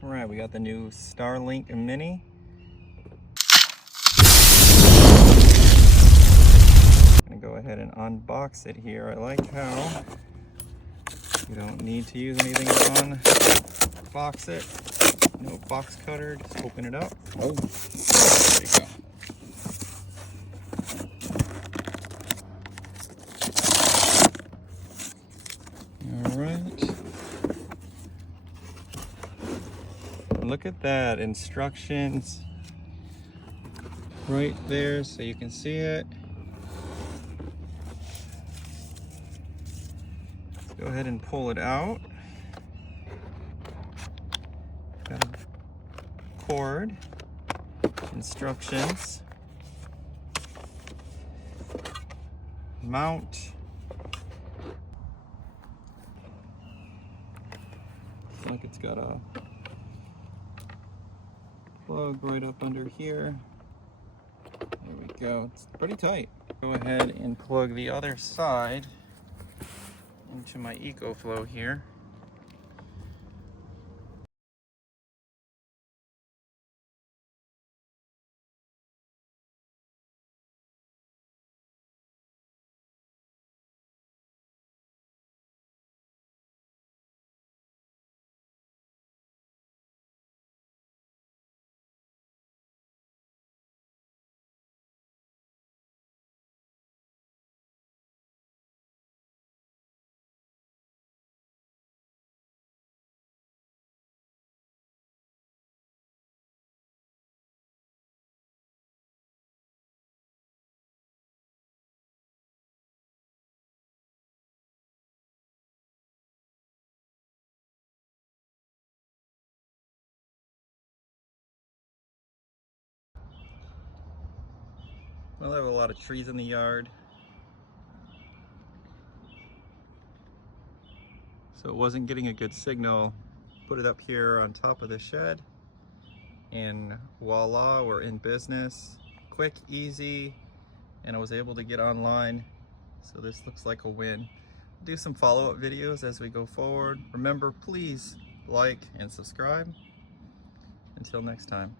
All right, we got the new Starlink Mini. I'm gonna go ahead and unbox it here. I like how you don't need to use anything to unbox it. No box cutter, just open it up. Oh, there you go. All right. Look at that, instructions right there so you can see it. Let's go ahead and pull it out. Got a cord, instructions, mount. Look, it's got a plug right up under here. There we go. It's pretty tight. Go ahead and plug the other side into my EcoFlow here. Well, I have a lot of trees in the yard, so it wasn't getting a good signal. Put it up here on top of the shed, and voila, we're in business. Quick, easy, and I was able to get online, so this looks like a win. I'll do some follow-up videos as we go forward. Remember, please like and subscribe. Until next time.